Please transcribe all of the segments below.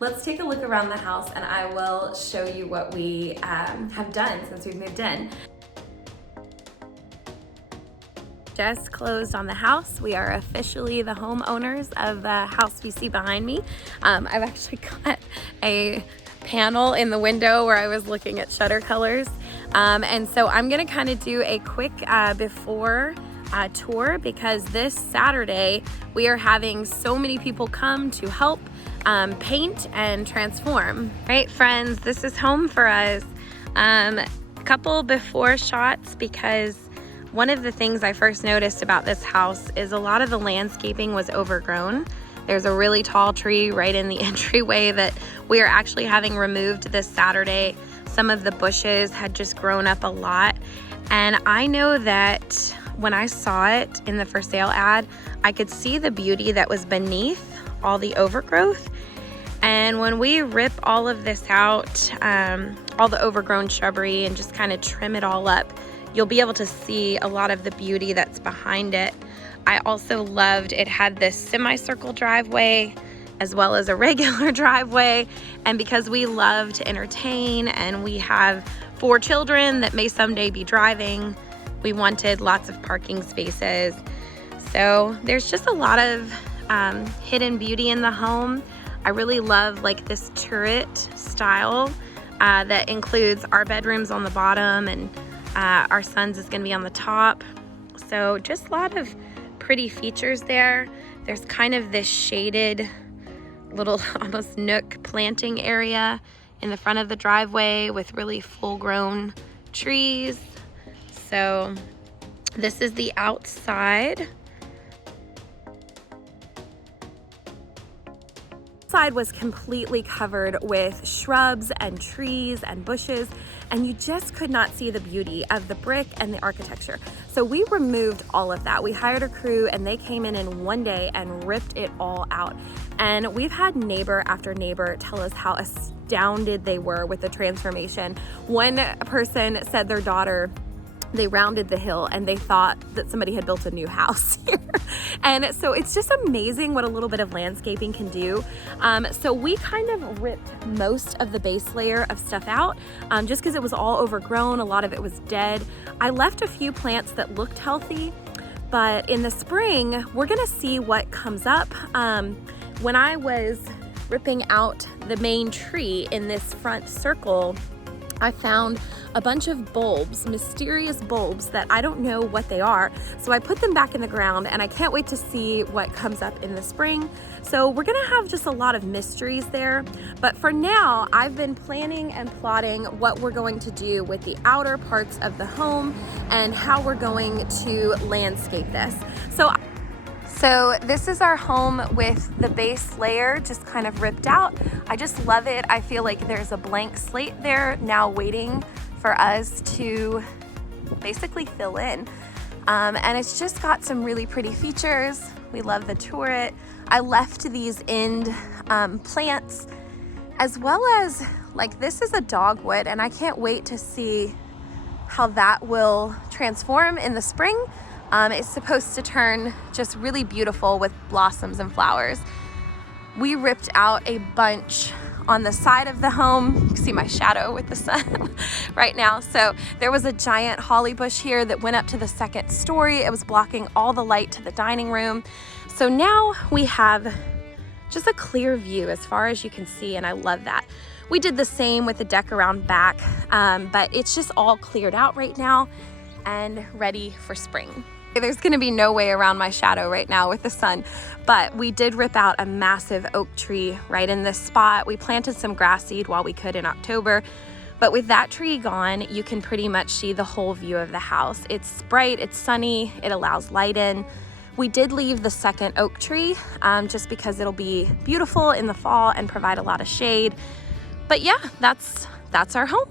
Let's take a look around the house and I will show you what we have done since we've moved in. Just closed on the house. We are officially the homeowners of the house you see behind me. I've actually got a panel in the window where I was looking at shutter colors. And so I'm gonna kind of do a quick before tour because this Saturday we are having so many people come to help paint and transform. Right, friends, this is home for us. Couple before shots, because one of the things I first noticed about this house is a lot of the landscaping was overgrown. There's a really tall tree right in the entryway that we are actually having removed this Saturday. Some of the bushes had just grown up a lot. And I know that when I saw it in the for sale ad, I could see the beauty that was beneath all the overgrowth. And when we rip all of this out, all the overgrown shrubbery, and just kind of trim it all up, you'll be able to see a lot of the beauty that's behind it. I also loved it had this semicircle driveway as well as a regular driveway. And because we love to entertain and we have 4 children that may someday be driving, we wanted lots of parking spaces. So there's just a lot of hidden beauty in the home. I really love like this turret style that includes our bedrooms on the bottom and our son's is gonna be on the top. So just a lot of pretty features there. There's kind of this shaded little almost nook planting area in the front of the driveway with really full-grown trees. So this is the outside. Outside was completely covered with shrubs and trees and bushes, and you just could not see the beauty of the brick and the architecture. So we removed all of that. We hired a crew and they came in one day and ripped it all out. And we've had neighbor after neighbor tell us how astounded they were with the transformation. One person said their daughter, they rounded the hill and they thought that somebody had built a new house here. And so it's just amazing what a little bit of landscaping can do. So we kind of ripped most of the base layer of stuff out just because it was all overgrown. A lot of it was dead. I left a few plants that looked healthy, but in the spring, we're gonna see what comes up. When I was ripping out the main tree in this front circle, I found a bunch of bulbs, mysterious bulbs that I don't know what they are. So I put them back in the ground and I can't wait to see what comes up in the spring. So we're gonna have just a lot of mysteries there. But for now, I've been planning and plotting what we're going to do with the outer parts of the home and how we're going to landscape this. So this is our home with the base layer just kind of ripped out. I just love it. I feel like there's a blank slate there now waiting for us to basically fill in. And it's just got some really pretty features. We love the turret. I left these end plants, as well as like this is a dogwood, and I can't wait to see how that will transform in the spring. It's supposed to turn just really beautiful with blossoms and flowers. We ripped out a bunch on the side of the home. You can see my shadow with the sun right now. So there was a giant holly bush here that went up to the 2nd story. It was blocking all the light to the dining room. So now we have just a clear view as far as you can see, and I love that. We did the same with the deck around back, but it's just all cleared out right now and ready for spring. There's gonna be no way around my shadow right now with the sun, but we did rip out a massive oak tree right in this spot. We planted some grass seed while we could in October, but with that tree gone, you can pretty much see the whole view of the house. It's bright, it's sunny, it allows light in. We did leave the 2nd oak tree just because it'll be beautiful in the fall and provide a lot of shade. But yeah, that's our home.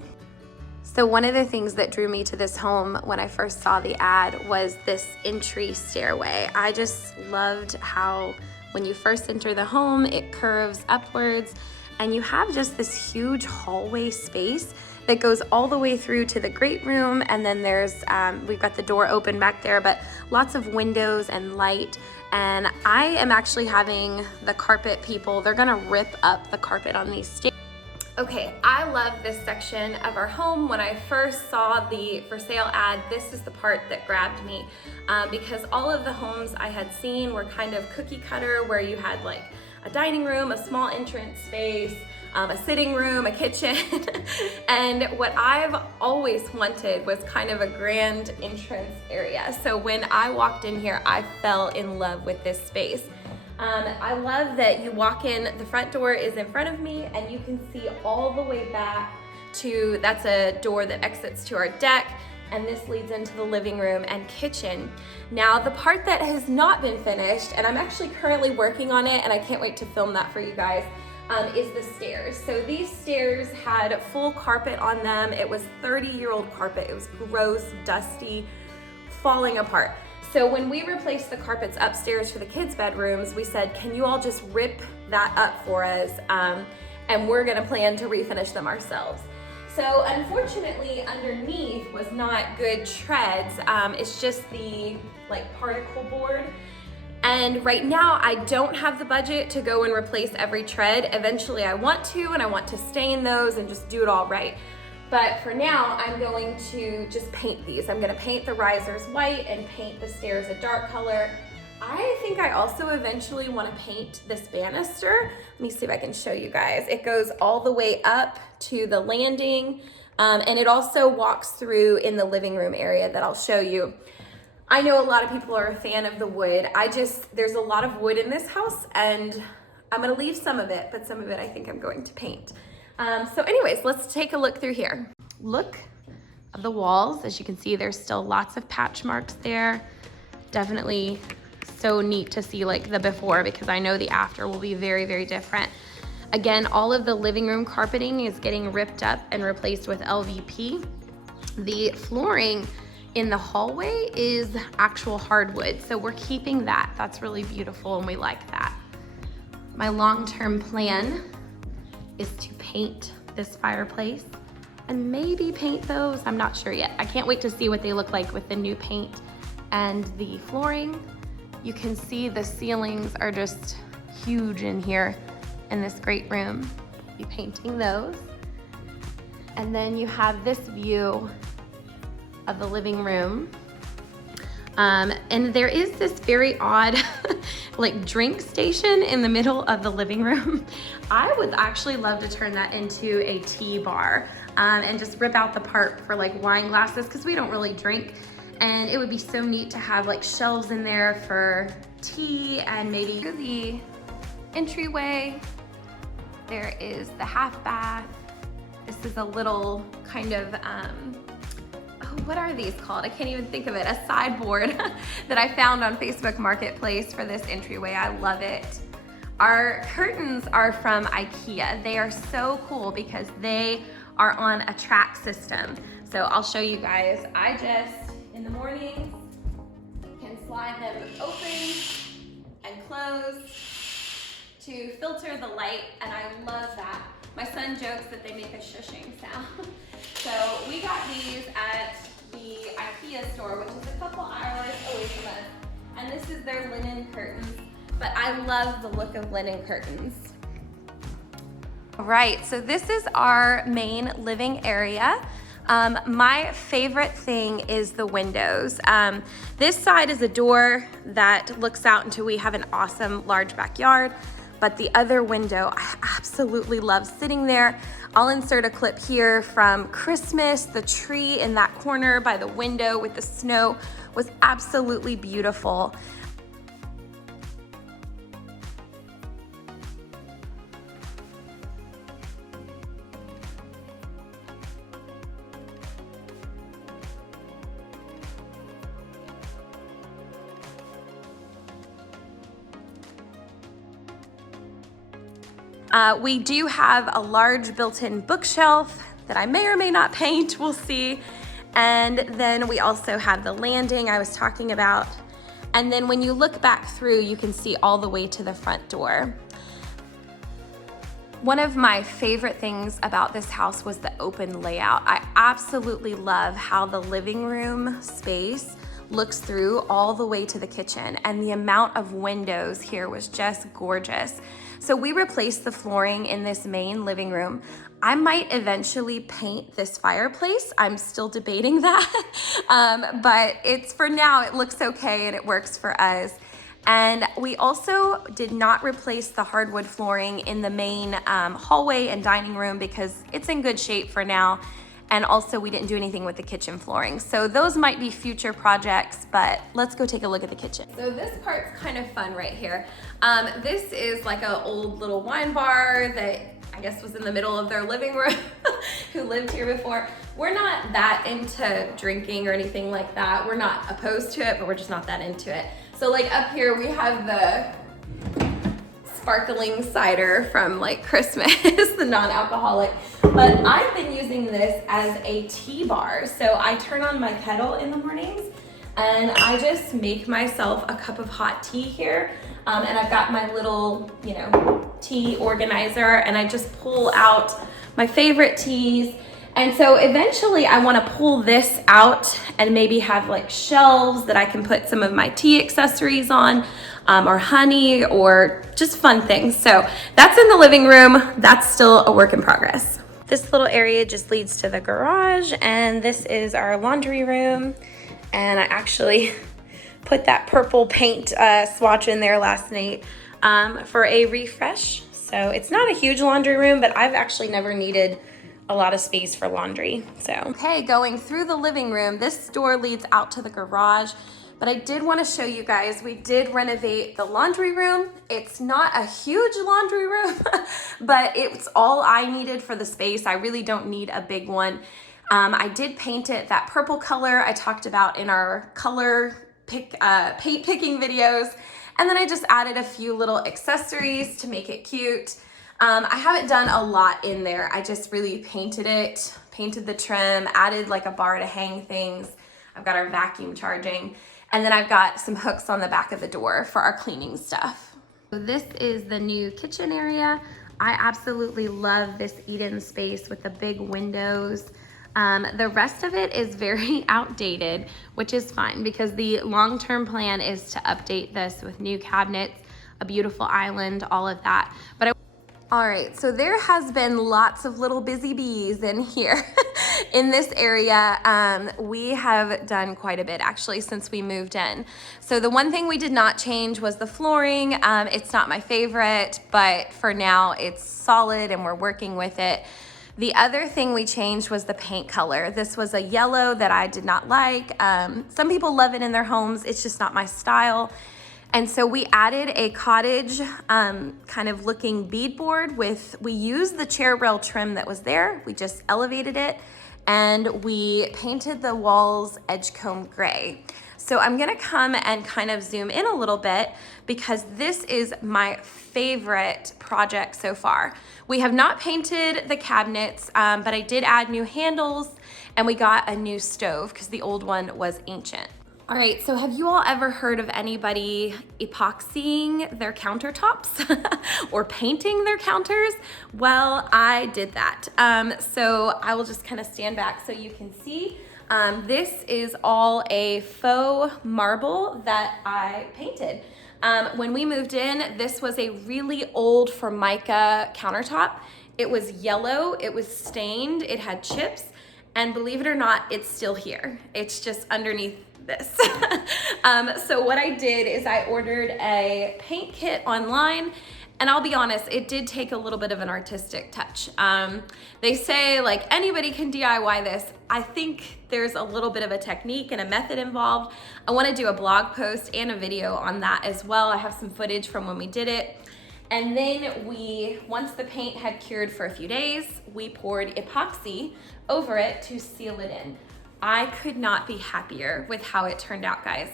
So one of the things that drew me to this home when I first saw the ad was this entry stairway. I just loved how when you first enter the home, it curves upwards and you have just this huge hallway space that goes all the way through to the great room. And then there's, we've got the door open back there, but lots of windows and light. And I am actually having the carpet people, they're gonna rip up the carpet on these stairs. Okay, I love this section of our home. When I first saw the for sale ad, this is the part that grabbed me because all of the homes I had seen were kind of cookie cutter, where you had like a dining room, a small entrance space, a sitting room, a kitchen. And what I've always wanted was kind of a grand entrance area. So when I walked in here, I fell in love with this space. I love that you walk in, the front door is in front of me, and you can see all the way back to, that's a door that exits to our deck, and this leads into the living room and kitchen. Now, the part that has not been finished, and I'm actually currently working on it, and I can't wait to film that for you guys, is the stairs. So these stairs had full carpet on them. It was 30-year-old carpet. It was gross, dusty, falling apart. So when we replaced the carpets upstairs for the kids' bedrooms, we said, can you all just rip that up for us? And we're gonna plan to refinish them ourselves. So unfortunately, underneath was not good treads. It's just the like particle board. And right now I don't have the budget to go and replace every tread. Eventually I want to, and I want to stain those and just do it all right. But for now, I'm going to just paint these. I'm gonna paint the risers white and paint the stairs a dark color. I think I also eventually wanna paint this banister. Let me see if I can show you guys. It goes all the way up to the landing, and it also walks through in the living room area that I'll show you. I know a lot of people are a fan of the wood. There's a lot of wood in this house, and I'm gonna leave some of it, but some of it I think I'm going to paint. So anyways, let's take a look through here. Look at the walls. As you can see, there's still lots of patch marks there. Definitely so neat to see like the before, because I know the after will be very, very different. Again, all of the living room carpeting is getting ripped up and replaced with LVP. The flooring in the hallway is actual hardwood, so we're keeping that. That's really beautiful and we like that. My long-term plan is to paint this fireplace and maybe paint those. I'm not sure yet. I can't wait to see what they look like with the new paint and the flooring. You can see the ceilings are just huge in here in this great room. Be painting those. And then you have this view of the living room. And there is this very odd like drink station in the middle of the living room. I would actually love to turn that into a tea bar and just rip out the part for like wine glasses, because we don't really drink. And it would be so neat to have like shelves in there for tea, and maybe the entryway. There is the half bath. This is a little kind of, what are these called? I can't even think of it. A sideboard that I found on Facebook Marketplace for this entryway. I love it. Our curtains are from IKEA. They are so cool because they are on a track system. So I'll show you guys. I just, in the morning, can slide them open and close to filter the light, and I love that. My son jokes that they make a shushing sound. So we got these at the IKEA store, which is a couple hours away from us. And this is their linen curtains, but I love the look of linen curtains. All right, so this is our main living area. My favorite thing is the windows. This side is a door that looks out into, we have an awesome large backyard. But the other window, I absolutely love sitting there. I'll insert a clip here from Christmas. The tree in that corner by the window with the snow was absolutely beautiful. We do have a large built-in bookshelf that I may or may not paint, we'll see. And then we also have the landing I was talking about. And then when you look back through, you can see all the way to the front door. One of my favorite things about this house was the open layout. I absolutely love how the living room space looks through all the way to the kitchen, and the amount of windows here was just gorgeous. So we replaced the flooring in this main living room. I might eventually paint this fireplace. I'm still debating that, but it's for now, it looks okay and it works for us. And we also did not replace the hardwood flooring in the main hallway and dining room because it's in good shape for now. And also we didn't do anything with the kitchen flooring. So those might be future projects, but let's go take a look at the kitchen. So this part's kind of fun right here. This is like an old little wine bar that I guess was in the middle of their living room who lived here before. We're not that into drinking or anything like that. We're not opposed to it, but we're just not that into it. So like up here we have the sparkling cider from like Christmas, the non-alcoholic. But I've been using this as a tea bar. So I turn on my kettle in the mornings and I just make myself a cup of hot tea here. And I've got my little, tea organizer, and I just pull out my favorite teas. And so eventually I want to pull this out and maybe have like shelves that I can put some of my tea accessories on, or honey, or just fun things. So that's in the living room. That's still a work in progress. This little area just leads to the garage, and this is our laundry room. And I actually put that purple paint swatch in there last night for a refresh. So it's not a huge laundry room, but I've actually never needed a lot of space for laundry. So, okay, going through the living room, this door leads out to the garage, but I did want to show you guys, we did renovate the laundry room. It's not a huge laundry room, but it's all I needed for the space. I really don't need a big one. I did paint it that purple color I talked about in our paint picking videos. And then I just added a few little accessories to make it cute. I haven't done a lot in there. I just really painted it, painted the trim, added like a bar to hang things. I've got our vacuum charging. And then I've got some hooks on the back of the door for our cleaning stuff. So this is the new kitchen area. I absolutely love this eat-in space with the big windows. The rest of it is very outdated, which is fine because the long-term plan is to update this with new cabinets, a beautiful island, all of that. But all right, so there has been lots of little busy bees in here in this area. We have done quite a bit actually since we moved in. So the one thing we did not change was the flooring. It's not my favorite, but for now it's solid and we're working with it. The other thing we changed was the paint color. This was a yellow that I did not like. Some people love it in their homes. It's just not my style. And so we added a cottage kind of looking beadboard we used the chair rail trim that was there. We just elevated it and we painted the walls edgecomb gray. So I'm gonna come and kind of zoom in a little bit because this is my favorite project so far. We have not painted the cabinets, but I did add new handles and we got a new stove because the old one was ancient. All right, so have you all ever heard of anybody epoxying their countertops or painting their counters? Well, I did that. So I will just kind of stand back so you can see. This is all a faux marble that I painted. When we moved in, this was a really old Formica countertop. It was yellow, it was stained, it had chips, and believe it or not, it's still here. It's just underneath this. So what I did is I ordered a paint kit online, and I'll be honest, it did take a little bit of an artistic touch. They say like anybody can DIY this. I think there's a little bit of a technique and a method involved. I want to do a blog post and a video on that as well. I have some footage from when we did it. And then once the paint had cured for a few days, we poured epoxy over it to seal it in. I could not be happier with how it turned out, guys.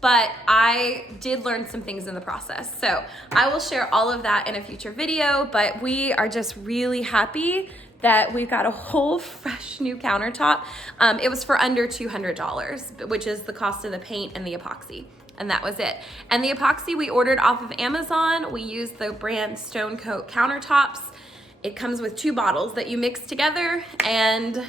But I did learn some things in the process. So I will share all of that in a future video, but we are just really happy that we've got a whole fresh new countertop. It was for under $200, which is the cost of the paint and the epoxy. And that was it. And the epoxy we ordered off of Amazon. We used the brand Stone Coat countertops. It comes with 2 bottles that you mix together, and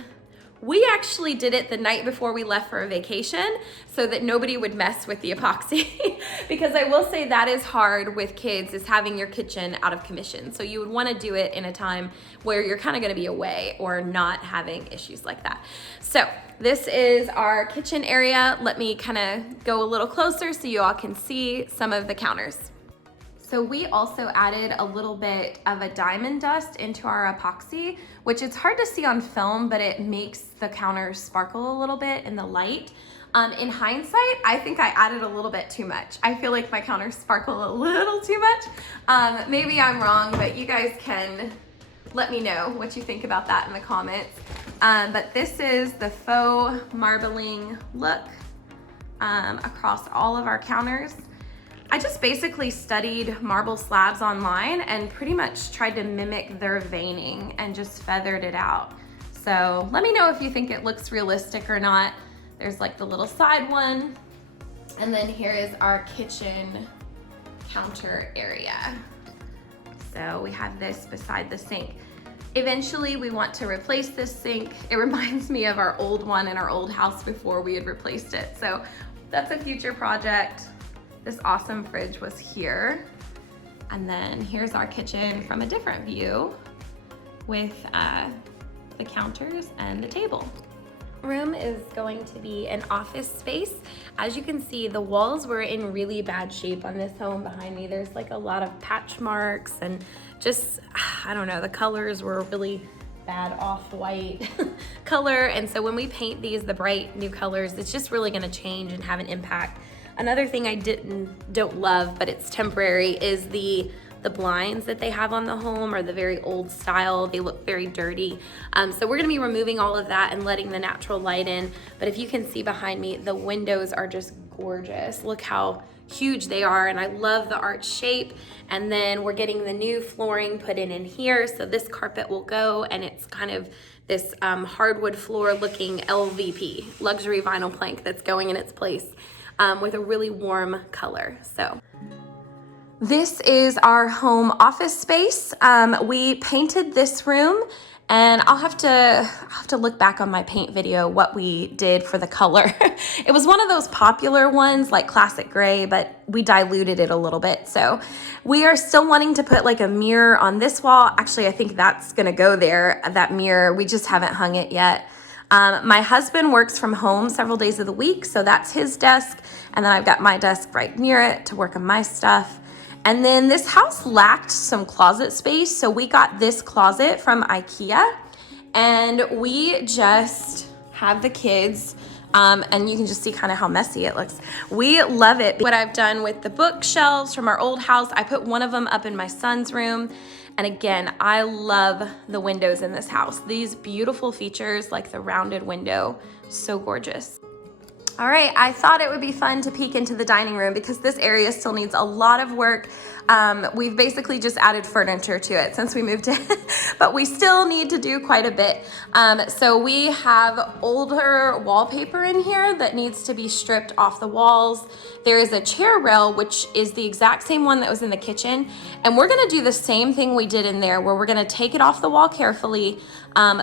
We actually did it the night before we left for a vacation so that nobody would mess with the epoxy because I will say that is hard with kids, is having your kitchen out of commission. So you would want to do it in a time where you're kind of going to be away or not having issues like that. So this is our kitchen area. Let me kind of go a little closer so you all can see some of the counters. So we also added a little bit of a diamond dust into our epoxy, which it's hard to see on film, but it makes the counters sparkle a little bit in the light. In hindsight, I think I added a little bit too much. I feel like my counters sparkle a little too much. Maybe I'm wrong, but you guys can let me know what you think about that in the comments. But this is the faux marbling look across all of our counters. I just basically studied marble slabs online and pretty much tried to mimic their veining and just feathered it out. So let me know if you think it looks realistic or not. There's like the little side one. And then here is our kitchen counter area. So we have this beside the sink. Eventually we want to replace this sink. It reminds me of our old one in our old house before we had replaced it. So that's a future project. This awesome fridge was here. And then here's our kitchen from a different view with the counters and the table. Room is going to be an office space. As you can see, the walls were in really bad shape on this home behind me. There's like a lot of patch marks and just, I don't know, the colors were really bad off-white color. And so when we paint these, the bright new colors, it's just really gonna change and have an impact. Another thing I don't love, but it's temporary, is the blinds that they have on the home are the very old style. They look very dirty. So we're gonna be removing all of that and letting the natural light in. But if you can see behind me, the windows are just gorgeous. Look how huge they are, and I love the arch shape. And then we're getting the new flooring put in here. So this carpet will go, and it's kind of this hardwood floor looking LVP, luxury vinyl plank, that's going in its place. With a really warm color. So this is our home office space. We painted this room, and I'll have to look back on my paint video what we did for the color. It was one of those popular ones like classic gray, but we diluted it a little bit. So we are still wanting to put like a mirror on this wall. Actually, I think that's gonna go there, that mirror. We just haven't hung it yet. My husband works from home several days of the week, so that's his desk. And then I've got my desk right near it to work on my stuff. And then this house lacked some closet space, so we got this closet from IKEA. And we just have the kids, and you can just see kind of how messy it looks. We love it. What I've done with the bookshelves from our old house, I put one of them up in my son's room. And again, I love the windows in this house. These beautiful features like the rounded window, so gorgeous. All right, I thought it would be fun to peek into the dining room because this area still needs a lot of work. We've basically just added furniture to it since we moved in, but we still need to do quite a bit. So we have older wallpaper in here that needs to be stripped off the walls. There is a chair rail, which is the exact same one that was in the kitchen. And we're gonna do the same thing we did in there, where we're gonna take it off the wall carefully,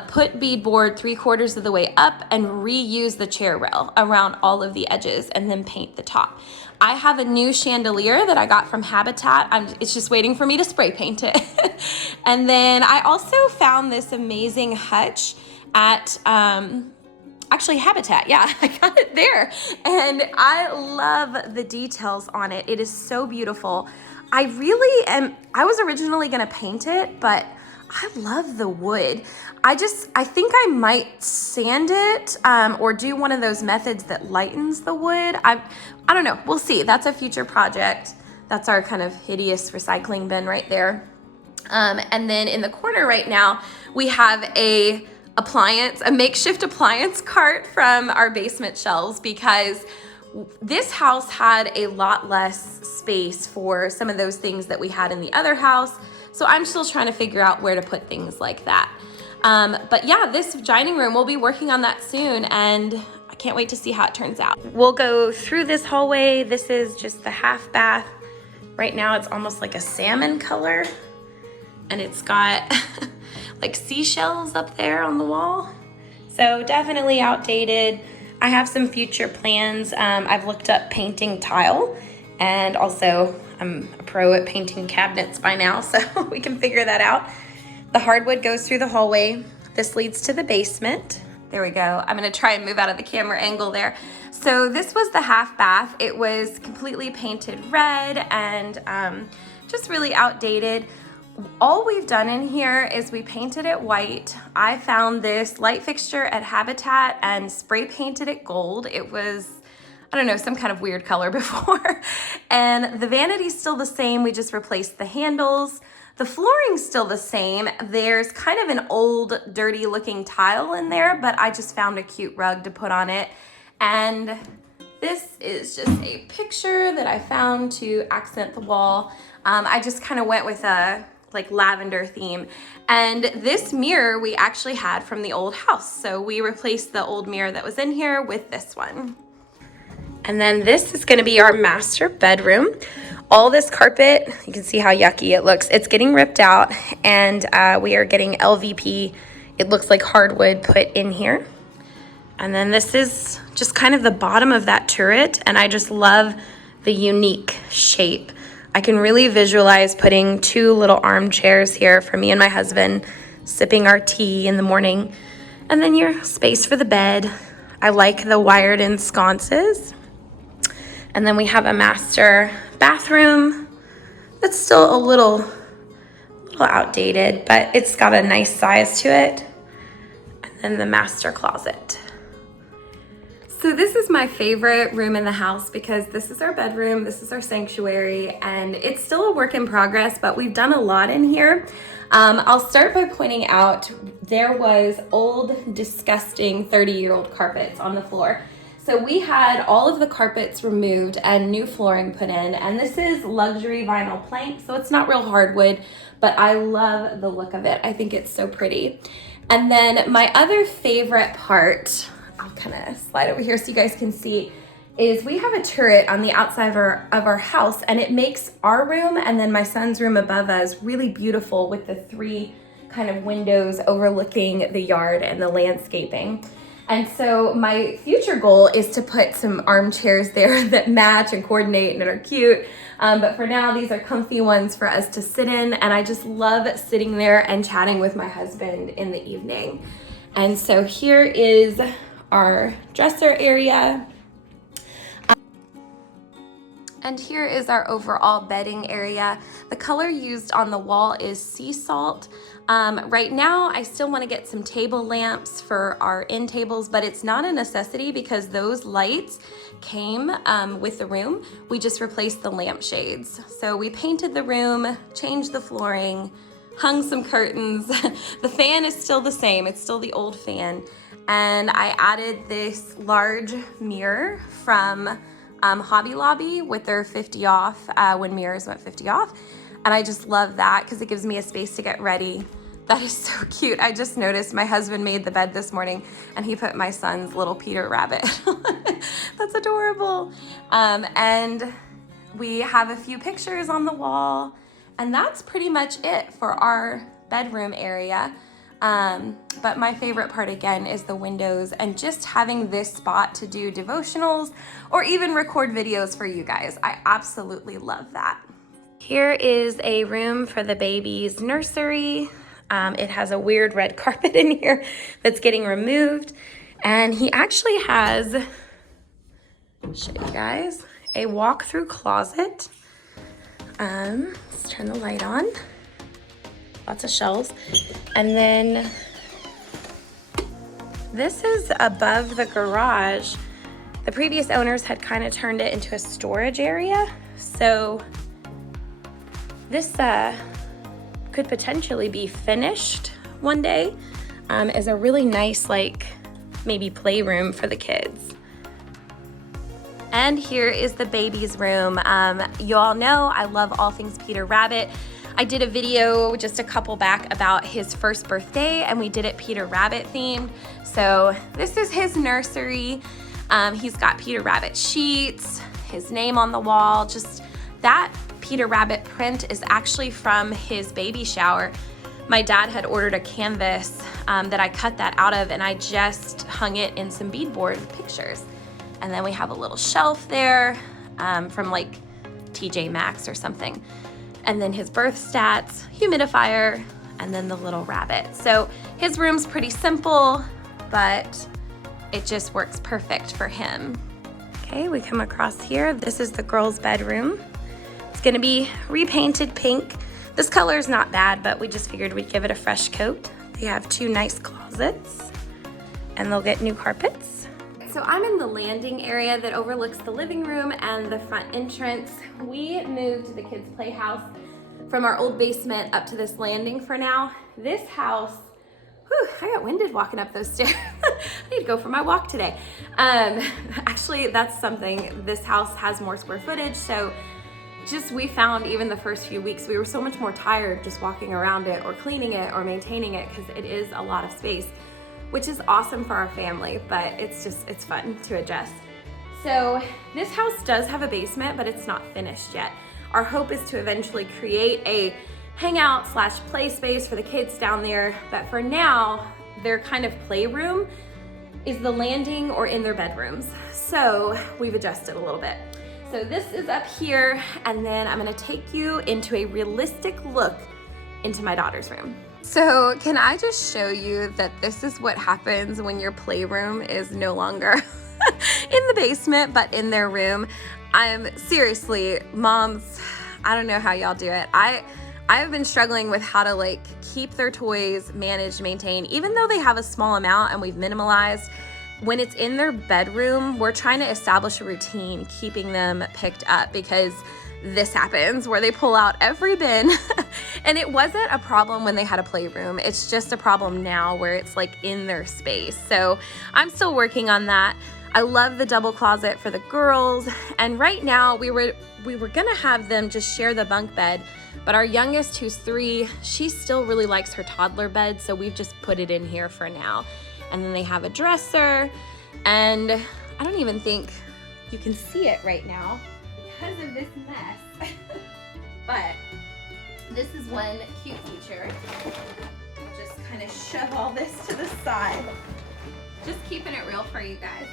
put beadboard 3/4 of the way up, and reuse the chair rail around all of the edges, and then paint the top. I have a new chandelier that I got from Habitat. It's just waiting for me to spray paint it. And then I also found this amazing hutch at actually Habitat. Yeah, I got it there. And I love the details on it. It is so beautiful. I was originally gonna paint it, but I love the wood. I think I might sand it or do one of those methods that lightens the wood. I don't know, we'll see. That's a future project. That's our kind of hideous recycling bin right there. And then in the corner right now, we have a makeshift appliance cart from our basement shelves, because this house had a lot less space for some of those things that we had in the other house. So I'm still trying to figure out where to put things like that. But yeah, this dining room, we'll be working on that soon, and I can't wait to see how it turns out. We'll go through this hallway. This is just the half bath. Right now it's almost like a salmon color, and it's got like seashells up there on the wall. So definitely outdated. I have some future plans. I've looked up painting tile, and also I'm a pro at painting cabinets by now, so we can figure that out. The hardwood goes through the hallway. This leads to the basement. There we go. I'm gonna try and move out of the camera angle there. So this was the half bath. It was completely painted red and just really outdated. All we've done in here is we painted it white. I found this light fixture at Habitat and spray painted it gold. It was, I don't know, some kind of weird color before. And the vanity's still the same. We just replaced the handles. The flooring's still the same. There's kind of an old, dirty looking tile in there, but I just found a cute rug to put on it. And this is just a picture that I found to accent the wall. I just kind of went with a like lavender theme. And this mirror we actually had from the old house. So we replaced the old mirror that was in here with this one. And then this is gonna be our master bedroom. All this carpet, you can see how yucky it looks. It's getting ripped out, and we are getting LVP, it looks like hardwood, put in here. And then this is just kind of the bottom of that turret, and I just love the unique shape. I can really visualize putting 2 little armchairs here for me and my husband, sipping our tea in the morning. And then your space for the bed. I like the wired in sconces. And then we have a master bathroom that's still a little outdated, but it's got a nice size to it. And then the master closet. So this is my favorite room in the house because this is our bedroom, this is our sanctuary, and it's still a work in progress, but we've done a lot in here. I'll start by pointing out there was old, disgusting 30-year-old carpets on the floor. So we had all of the carpets removed and new flooring put in, and this is luxury vinyl plank, so it's not real hardwood, but I love the look of it. I think it's so pretty. And then my other favorite part, I'll kind of slide over here so you guys can see, is we have a turret on the outside of our house, and it makes our room and then my son's room above us really beautiful with the 3 kind of windows overlooking the yard and the landscaping. And so my future goal is to put some armchairs there that match and coordinate and are cute. But for now, these are comfy ones for us to sit in. And I just love sitting there and chatting with my husband in the evening. And so here is our dresser area. And here is our overall bedding area. The color used on the wall is sea salt. Right now, I still want to get some table lamps for our end tables, but it's not a necessity because those lights came with the room. We just replaced the lampshades. So we painted the room, changed the flooring, hung some curtains. The fan is still the same. It's still the old fan. And I added this large mirror from Hobby Lobby with their 50 off when mirrors went 50 off. And I just love that because it gives me a space to get ready. That is so cute. I just noticed my husband made the bed this morning and he put my son's little Peter Rabbit. That's adorable. And we have a few pictures on the wall, and that's pretty much it for our bedroom area. But my favorite part again is the windows and just having this spot to do devotionals or even record videos for you guys. I absolutely love that. Here is a room for the baby's nursery. It has a weird red carpet in here that's getting removed. And he actually has, I'll show you guys, a walk-through closet. Let's turn the light on. Lots of shelves. And then this is above the garage. The previous owners had kind of turned it into a storage area. So this could potentially be finished one day as a really nice, like maybe playroom for the kids. And here is the baby's room. You all know I love all things Peter Rabbit. I did a video just a couple back about his first birthday and we did it Peter Rabbit themed. So this is his nursery. He's got Peter Rabbit sheets, his name on the wall. Just that Peter Rabbit print is actually from his baby shower. my dad had ordered a canvas that I cut that out of, and I just hung it in some beadboard pictures. And then we have a little shelf there from like TJ Maxx or something. And then his birth stats, humidifier, and then the little rabbit. So his room's pretty simple, but it just works perfect for him. Okay, we come across here. This is the girls' bedroom. It's gonna be repainted pink. This color is not bad, but we just figured we'd give it a fresh coat. They have 2 nice closets, and they'll get new carpets. So I'm in the landing area that overlooks the living room and the front entrance. We moved the kids' playhouse from our old basement up to this landing for now. This house, whew, I got winded walking up those stairs. I need to go for my walk today. Actually, that's something. This house has more square footage, so just we found even the first few weeks, we were so much more tired just walking around it or cleaning it or maintaining it, because it is a lot of space, which is awesome for our family, but it's fun to adjust. So this house does have a basement, but it's not finished yet. Our hope is to eventually create a hangout / play space for the kids down there, but for now, their kind of playroom is the landing or in their bedrooms. So we've adjusted a little bit. So this is up here, and then I'm gonna take you into a realistic look into my daughter's room. So can I just show you that this is what happens when your playroom is no longer in the basement, but in their room? Seriously, moms, I don't know how y'all do it. I've been struggling with how to like keep their toys, manage, maintain, even though they have a small amount and we've minimalized. When it's in their bedroom, we're trying to establish a routine, keeping them picked up, because this happens where they pull out every bin. And it wasn't a problem when they had a playroom. It's just a problem now where it's like in their space. So I'm still working on that. I love the double closet for the girls. And right now we were gonna have them just share the bunk bed, but our youngest, who's 3, she still really likes her toddler bed. So we've just put it in here for now. And then they have a dresser, and I don't even think you can see it right now because of this mess. But this is one cute feature. I'll just kind of shove all this to the side. Just keeping it real for you guys.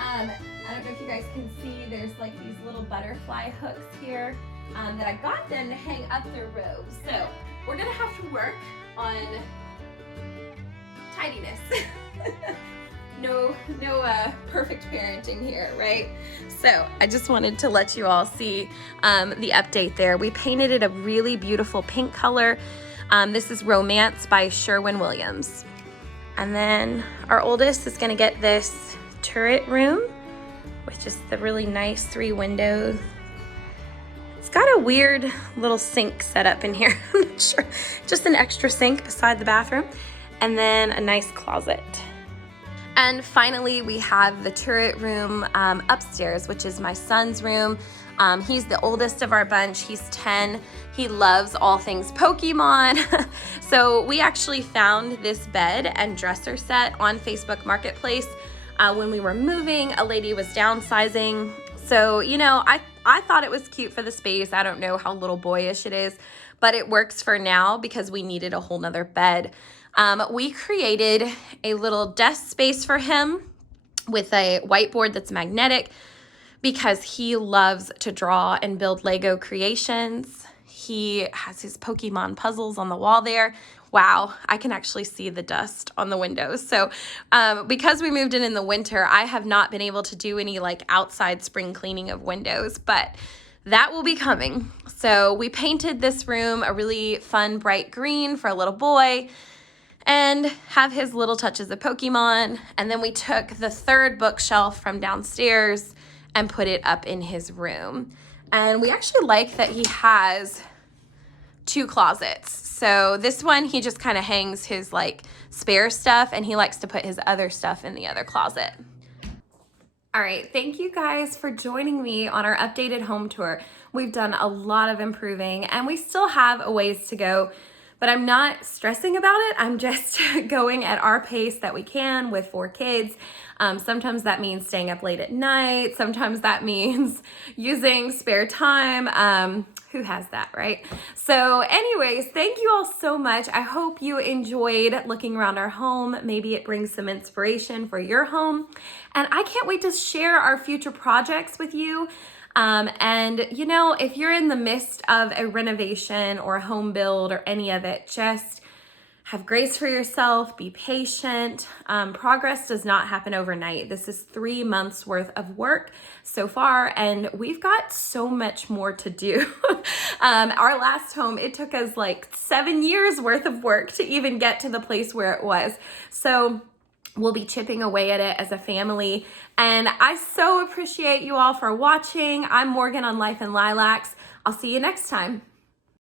I don't know if you guys can see, there's like these little butterfly hooks here that I got them to hang up their robes. So we're gonna have to work on tidiness. No perfect parenting here, right? So I just wanted to let you all see the update there. We painted it a really beautiful pink color. This is Romance by Sherwin-Williams. And then our oldest is gonna get this turret room, which is the really nice 3 windows. It's got a weird little sink set up in here. I'm not sure, just an extra sink beside the bathroom. And then a nice closet. And finally, we have the turret room upstairs, which is my son's room. He's the oldest of our bunch. He's 10. He loves all things Pokemon. So we actually found this bed and dresser set on Facebook Marketplace when we were moving. A lady was downsizing. So, you know, I thought it was cute for the space. I don't know how little boyish it is, but it works for now because we needed a whole nother bed. We created a little desk space for him with a whiteboard that's magnetic because he loves to draw and build Lego creations. He has his Pokemon puzzles on the wall there. Wow, I can actually see the dust on the windows. So because we moved in the winter, I have not been able to do any like outside spring cleaning of windows, but that will be coming. So we painted this room a really fun bright green for a little boy and have his little touches of Pokemon. And then we took the 3rd bookshelf from downstairs and put it up in his room. And we actually like that he has 2 closets. So this one, he just kind of hangs his like spare stuff, and he likes to put his other stuff in the other closet. All right, thank you guys for joining me on our updated home tour. We've done a lot of improving and we still have a ways to go, but I'm not stressing about it. I'm just going at our pace that we can with 4 kids. Sometimes that means staying up late at night. Sometimes that means using spare time. Who has that, right? So anyways, thank you all so much. I hope you enjoyed looking around our home. Maybe it brings some inspiration for your home. And I can't wait to share our future projects with you. And you know, if you're in the midst of a renovation or a home build or any of it, just have grace for yourself, be patient. Progress does not happen overnight. This is 3 months worth of work so far, and we've got so much more to do. Our last home, it took us like 7 years worth of work to even get to the place where it was. So we'll be chipping away at it as a family. And I so appreciate you all for watching. I'm Morgan on Life in Lilacs. I'll see you next time.